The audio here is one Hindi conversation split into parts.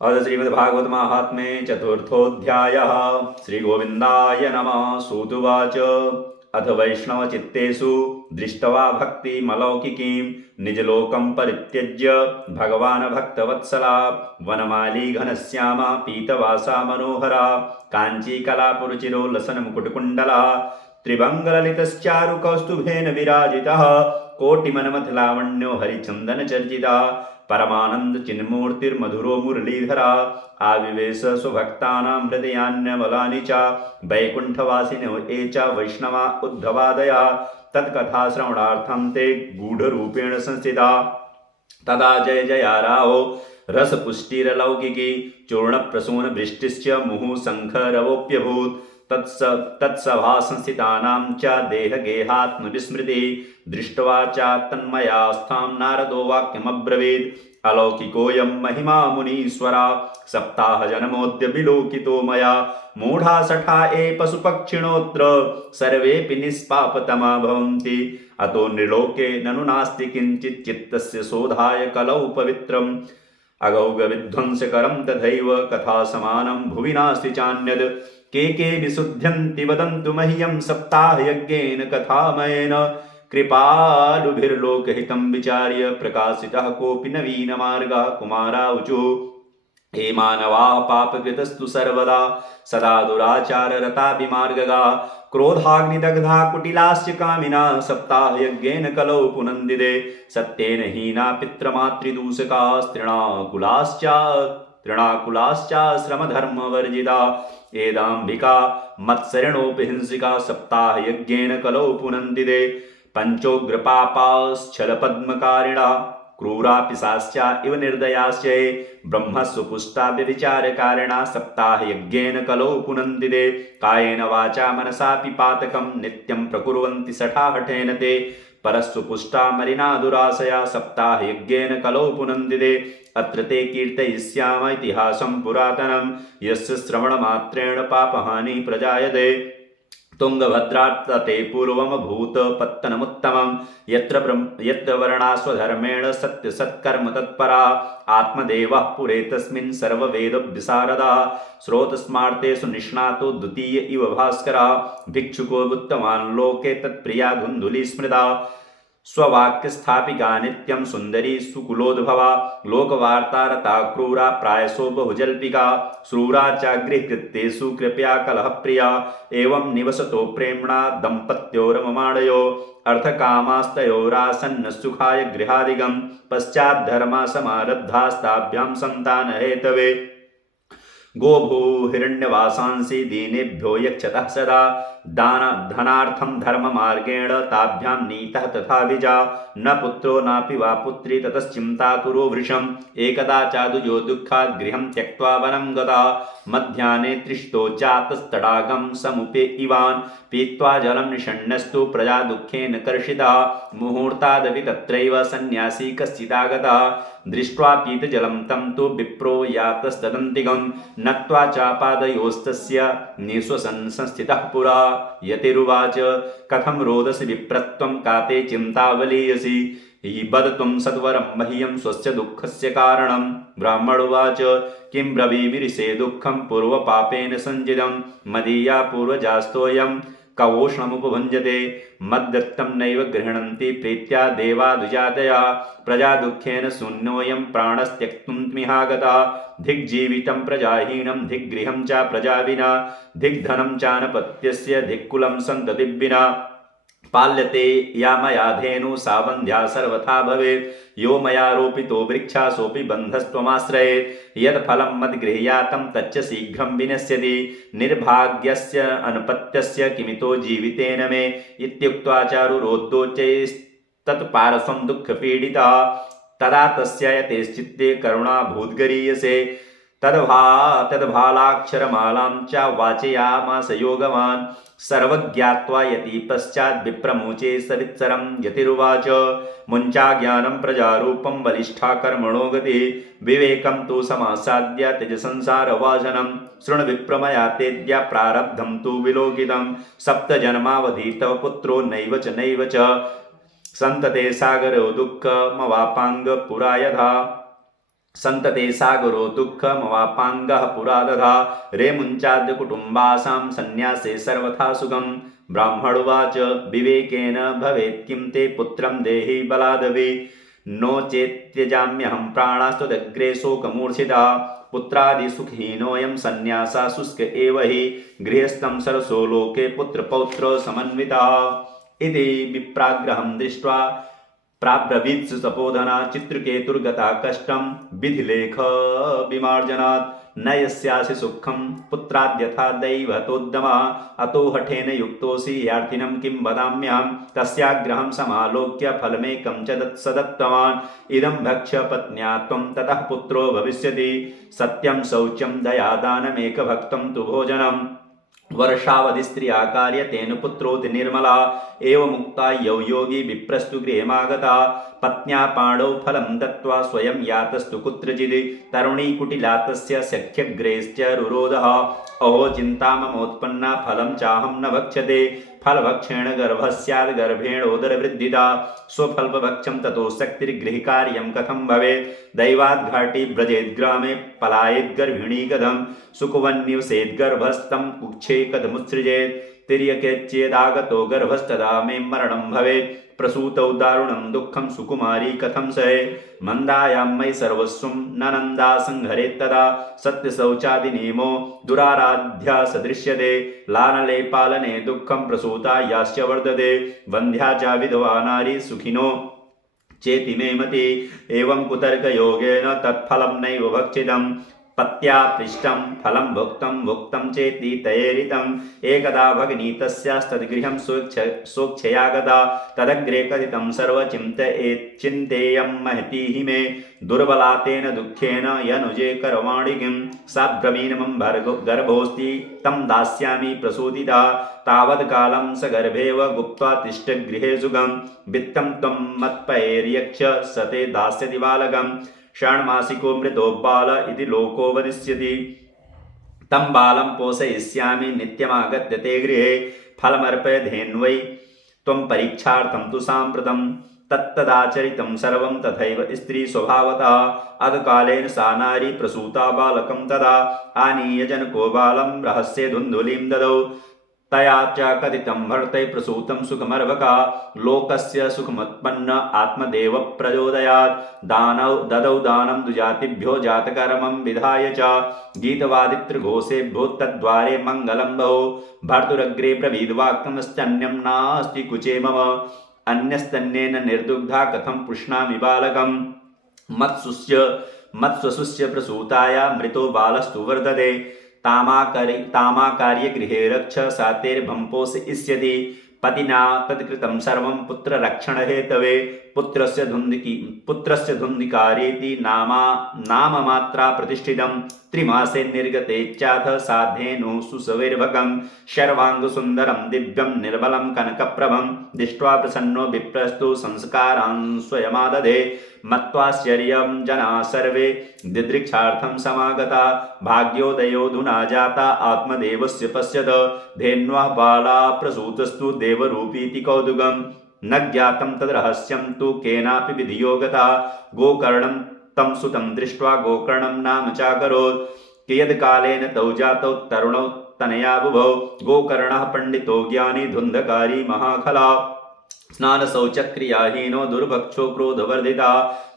अथ श्रीमद्भागवत महात्म्ये चतुर्थोऽध्यायः। श्रीगोविन्दाय नमः। सूतुवाच अथ वैष्णवचित्तेषु दृष्ट्वा भक्तिमलौकिकीं निजलोकं परित्यज्य भगवान् भक्तवत्सला वनमाली घनश्यामा पीतवासा मनोहरा काञ्चीकलापुरुचिरो लसन्मुकुटकुण्डला त्रिभङ्गललितश्चारुकौस्तुभेन विराजितः कोटिमन्मथलावण्यो हरिचन्दनचर्चिता परमानंद चिन्मूर्तिर्मधुरो मुरलीधरा आविवेश स्वभक्तानां हृदयान्यमलानि च वैकुण्ठवासिनो ये च वैष्णवा उद्धवादया तत्कथा श्रवणार्थं ते गूढरूपेण संस्थिता। तदा जय जयाराहो रसपुष्टिरलौकिकी चूर्णप्रसून वृष्टिश्च मुहुशङ्खरवोऽप्यभूत् तत्सभा संस्थितानां च देहगेहात्मविस्मृति दृष्ट्वा च तन्मयास्थां नारदो वाक्यमब्रवीत् अलौकिकोऽयं महिमा मुनीश्वरा सप्ताहजन्मोऽद्य विलोकितो मया मूढा सठा ये पशुपक्षिणोऽत्र सर्वेऽपि निष्पापतमा भवन्ति अतो नृलोके ननु नास्ति किञ्चित् चित्तस्य शोधाय कलौ पवित्रम् अगौगविध्वंसकरं तथैव कथा समानं भुवि नास्ति चान्यद् के विशुध्यन्ति वदन्तु मह्यं सप्ताहयज्ञेन कथामयेन कृपालुभिर्लोकहितं विचार्य प्रकाशितः कोऽपि नवीनमार्गः कुमाराऊचुः हे मानवाः पापकृतस्तु सर्वदा सदा दुराचाररता विमार्गगा क्रोधाग्निदग्धा कुटिलाश्च कामिना सप्ताहयज्ञेन कलौ पुनन्दिदे सत्येन हीना पितृमातृदूषका तृणाकुलाश्च श्रमधर्मवर्जिता एदाम्बिका मत्सरणोपहिंसिका सप्ताहयज्ञेन कलौ पुनन्दिदे पञ्चोग्रपापाश्चलपद्मकारिणा क्रूरा पिशाच्या इव निर्दयाश्च ब्रह्मस्वपुष्टा व्यभिचारकारिणा सप्ताहयज्ञेन कलौ पुनन्दिदे कायेन वाचा मनसापि पातकं नित्यं प्रकुर्वन्ति सठाहठेन ते परस्वपुष्टा मलिना दुराशया सप्ताहयज्ञेन कलौ पुनन्दिदे अत्र ते कीर्तयिष्याम इतिहासं पुरातनं यस्य श्रवणमात्रेण पापहानि प्रजायते तुंगभद्रातटे पूर्वमभूत पत्तनमुत्तमं यत्र वर्णास्वधर्मेण सत्यसत्कर्म तत्परा आत्मदेवः पुरे तस्मिन् सर्ववेदविशारदा स्रोतस्मार्तेषु निष्णातो द्वितीय इव भास्करा भिक्षुको उत्तमान् लोके तत्प्रिया धुन्धुली स्मृता स्ववाक्यस्थापिका नित्यं सुंदरी सुकुलोद्भवा लोकवार्तारता क्रूरा प्रायसो बहुजल्पिका श्रूरा चागृहकृत्येषु कृपया कलहप्रिया एवं निवसतो प्रेम्णा दम्पत्योरममाणयो अर्थकामास्तयोरासन्न सुखाय गृहादिगं पश्चाद्धर्मा समारब्धास्ताभ्यां सन्तानहेतवे गोभूहिरण्यवासांसि दीनेभ्यो यक्षतः सदा धनार्थं धर्ममार्गेण ताभ्यां नीतः तथा विजा न पुत्रो नापि वा पुत्री ततश्चिन्ता कुरु वृषम् एकदा चादुजो दुःखात् गृहं त्यक्त्वा वनं गता मध्याह्ने तृष्टो जातस्तडागं समुपे इवान् पीत्वा जलं निषण्णस्तु प्रजा दुःखेन कर्षिता मुहूर्तादपि तत्रैव सन्न्यासी कश्चिदागता दृष्ट्वा पीतजलं तं तु विप्रो यातस्तदन्तिकं नत्वा चापादयोस्तस्य निःश्वसन् संस्थितः पुरा यतिरुवाच कथं रोदसी विप्रत्वं का ते चिन्तावलीयसि वदत्वं सत्वरं मह्यं स्वस्य दुःखस्य कारणं ब्राह्मणोवाच किं ब्रवीमि ऋषे दुःखं पूर्वपापेन सञ्जितं मदीया पूर्वजास्तोऽयं कवोष्णमुपभुञ्जते मद्दत्तं नैव गृह्णन्ति प्रीत्या देवा द्विजातया प्रजा दुःखेन शून्योऽयं प्राणस्त्यक्तुमिहागता धिग्जीवितं प्रजाहीनं धिग्गृहं च प्रजा विना धिग्धनं चानपत्यस्य धिक्कुलं सन्ततिर्विना पाल्यते या मया धेनु सा वन्ध्या सर्वथा भवेत् यो मया रोपितो वृक्षासोऽपि बन्धस्त्वमाश्रयेत् यत् फलं मद्गृह्यातं तच्च शीघ्रं विनश्यति निर्भाग्यस्य अनुपत्यस्य किमितो जीवितेन मे इत्युक्त्वा चारुरोद्धोच्चैस्तत्पार्श्वं दुःखपीडिता तदा तस्य यतेश्चित्ते करुणाभूद्गरीयसे तद्भालाक्षरमालां च वाचयामास योगवान् सर्वज्ञात्वा यति पश्चात् विप्रमुचे सवित्सरं यतिरुवाच मुञ्चाज्ञानं प्रजारूपं बलिष्ठा कर्मणो गति विवेकं तु समासाद्य त्यज संसारवासनं शृणु विप्रमया तेद्या प्रारब्धं तु विलोकितं सप्तजन्मावधि तव पुत्रो नैव च संतते सागरो दुःखमवापाङ्ग पुरा यथा संतते सागरो दुःखमवापाङ्गः पुरा दधा रे मुञ्चाद्य कुटुम्बासां सन्न्यासे सर्वथा सुखम् ब्राह्मणुवाच विवेकेन भवेत् किं ते पुत्रं देहि बलादवे नो चेत्यजाम्यहं प्राणास्त्वदग्रे शोकमूर्छिता पुत्रादिसुखहीनोऽयं सन्न्यासा शुष्क एव हि गृहस्थं सरसो लोके पुत्रपौत्र समन्विता इति विप्राग्रहं दृष्ट्वा प्राब्रवीत्सु तपोधना चित्रकेतुर्गता कष्टं विधिलेख विमार्जनात् न यस्यासि सुखं पुत्राद्यथा दैवतोद्यमा अतो हठेन युक्तोऽसि यार्थिनं किं वदाम्यहं तस्याग्रहं समालोक्य फलमेकं च सदत्तवान् इदं भक्ष्य पत्न्या त्वं ततः पुत्रो भविष्यति सत्यं शौचं दयादानमेकभक्तं तु भोजनम् वर्षावधि स्त्रिया कार्यतेन पुत्रोति निर्मला एवमुक्ता यौ योगी विप्रस्तु गृहमागता पत्न्या पाणौ फलं दत्त्वा स्वयं यातस्तु कुत्रचित् तरुणी कुटिला तस्य सख्यग्रेश्च रुरोधः अहो चिन्ता ममोत्पन्ना फलं चाहं न भक्ष्यते फलभक्षेण गर्भः स्यात् गर्भेणोदरवृद्धिता स्वफल्पभक्षं ततो शक्तिर्गृहकार्यं कथं भवेत् दैवाद्घाटी व्रजेद् ग्रामे पलायेद् गर्भिणी कथं सुकुवन्निवसेद् गर्भस्थं कुक्षे कथमुत्सृजेत् तिर्यकेच्चेदागतो गर्भस्तदा मे मरणं भवेत् प्रसूतौ दारुणं दुःखं सुकुमारी कथं सहे मन्दायां मयि सर्वस्वं न नन्दा संहरेत्तदा सत्यशौचादिनियमो दुराराध्या सदृश्यते लालने पालने दुःखं प्रसूता याश्च वर्धते वन्ध्या च विधवा नारी सुखिनो चेति मे मति एवं कुतर्कयोगेन तत्फलं नैव भक्षितम् पत्या पृष्टं फलं भुक्तं चेति तयेरितम् एकदा भगिनी तस्यास्तद्गृहं सोक्षया गता तदग्रे कथितं सर्वचिन्तयेच्चिन्तेयं महती हि मे दुर्बला तेन दुःखेन यनुजे करवाणि किं सा ब्रवीणमं गर्भोऽस्ति तं दास्यामि प्रसूतिता तावत्कालं स गर्भेव गुप्त्वा तिष्ठ गृहे सुखं वित्तं त्वं मत्पयेर्यक्ष स ते दास्यति बालकम् षण्मासिको मृतो बाल इति लोको वदिष्यति तं बालं पोषयिष्यामि नित्यमागत्य ते गृहे फलमर्पयधेन्वै त्वं परीक्षार्थं तु साम्प्रतं तत्तदाचरितं सर्वं तथैव स्त्री स्वभावतः अधकालेन सा नारी प्रसूता बालकं तदा आनीय जनको बालं रहस्ये धुन्धुलिं ददौ तया च कथितं भर्तै प्रसूतं सुखमर्भका लोकस्य सुखमुत्पन्न आत्मदेव प्रचोदयात् ददौ दानं द्विजातिभ्यो जातकर्मं विधाय च गीतवादित्रघोषेभ्यो तद्वारे मङ्गलं बहु भर्तुरग्रे ब्रवीद्वाक्यमस्त्यन्यं नास्ति कुचे मम अन्यस्तन्येन निर्दुग्धा कथं पुष्णामि बालकं मत्स्वशुष्य प्रसूताया मृतो बालस्तु वर्धते तामाकार्य गृहे रक्ष सातेर्भंपोष इष्यति पतिना तत्कृतं सर्वं पुत्ररक्षणहेतवे पुत्रस्य धुन्धिकारेति नाममात्रा प्रतिष्ठितं त्रिमासे निर्गते चाथ साधेनु सुसवैर्भकं शर्वाङ्गसुन्दरं दिव्यं निर्मलं कनकप्रभं दृष्ट्वा प्रसन्नो विप्रस्तु संस्कारान् स्वयमादधे मत्वाश्चर्यं जना सर्वे दिदृक्षार्थं समागता भाग्योदयोऽधुना जाता आत्मदेवस्य पश्यत धेन्वः बाला प्रसूतस्तु देवरूपीति कौतुकम् न ज्ञातं तद्रहस्यं तु केनापि विधियो गता गोकर्णं तं सुतं दृष्ट्वा गोकर्णं नाम चाकरोत् कियत्कालेन तौ जातौ तरुणौ तनया बुभौ गोकर्णः पण्डितो ज्ञानी धुन्धकारी महाखला स्नानशौचक्रियाहीनो दुर्भक्षो क्रोधवर्धिता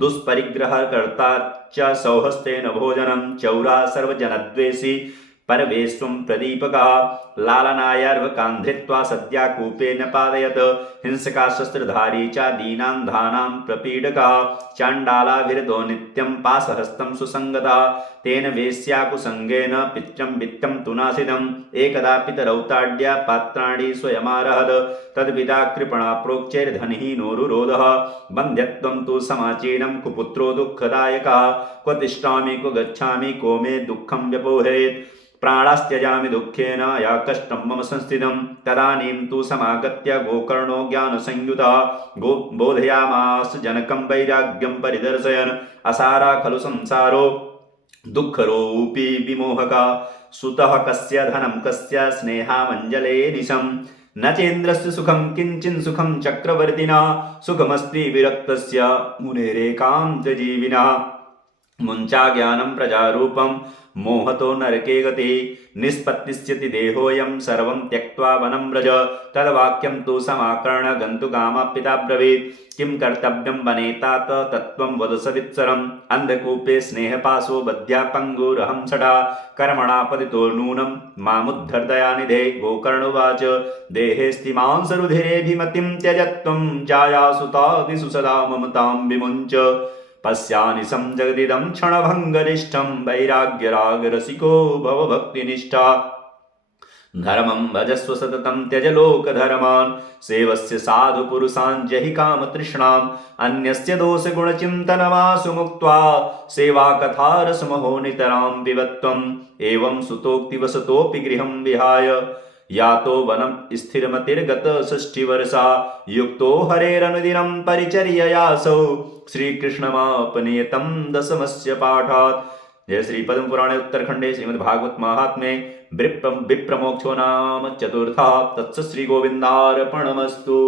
दुष्परिग्रहकर्ता च सौहस्तेन भोजनं चौरा सर्वजनद्वेषी परवेश्वं प्रदीपकः लालनायार्वकान् धृत्वा सद्याकूपेन पादयत् हिंसका शस्त्रधारी च दीनान्धानां प्रपीडकः चाण्डालाभिरतो नित्यं पाशहस्तं सुसङ्गता तेन वेश्याकुसङ्गेन पित्रं वित्तं तु नाशितम् एकदा पितरौ ताड्या पात्राणि स्वयमारहत् तद्पिता कृपणा प्रोक्चैर्धनहीनोरुरोधः बन्ध्यत्वं तु समाचीनं कुपुत्रो दुःखदायकः क्व तिष्ठामि क्व गच्छामि को मे दुःखं व्यपोहयेत् प्राणास्त्यजामि दुःखेन या कष्टं मम संस्थितं तदानीं तु समागत्य गोकर्णो ज्ञानसंयुतः बोधयामास जनकं वैराग्यं परिदर्शयन् असारा खलु संसारो दुःखरूपी विमोहका सुतः कस्य धनं कस्य स्नेहामञ्जले निशम् न चेन्द्रस्य सुखं किञ्चिन् सुखं चक्रवर्तिना सुखमस्ति विरक्तस्य मुनेरेकान्तजीविनः मुञ्चा ज्ञानं प्रजारूपं मोहतो नरके गति निष्पत्तिस्यति देहोऽयं सर्वं त्यक्त्वा वनं व्रज तद्वाक्यं तु समाकर्ण गन्तुकामपिता ब्रवीत् किं कर्तव्यं वने तात तत्त्वं वद सवित्सरम् अन्धकूपे स्नेहपाशो बध्या पङ्गुरहं सडा कर्मणा पतितो नूनं मामुद्धर्दयानिधे गोकर्णुवाच देहेऽस्तिमांसरुधिरेऽभिमतिं त्यजत्वं जायासुतादिषु सदा ममतां विमुञ्च पश्यानिशं जगदिदं क्षणभङ्गरिष्ठं वैराग्यरागरसिको भवभक्तिनिष्ठा धर्मं भजस्व सततं त्यज लोकधर्मान् सेवस्य साधुपुरुषान् जहि कामतृष्णाम् अन्यस्य दोषगुणचिन्तनमासु मुक्त्वा सेवाकथारसमहो नितरां पिबत्वम् एवं सुतोक्तिवसतोऽपि गृहं विहाय यातो वनं स्थिरमतिर्गत षष्ठिवर्षा युक्तो हरेरनुदिनं परिचर्ययासौ श्रीकृष्णमापनीयतं दशमस्य पाठात्। जय श्री पद्म पुराणे उत्तरखंडे श्रीमद्भागवत महात्म्ये विप्रमोक्षो नाम चतुर्था। तत्सत् श्री गोविंदार्पणमस्तु।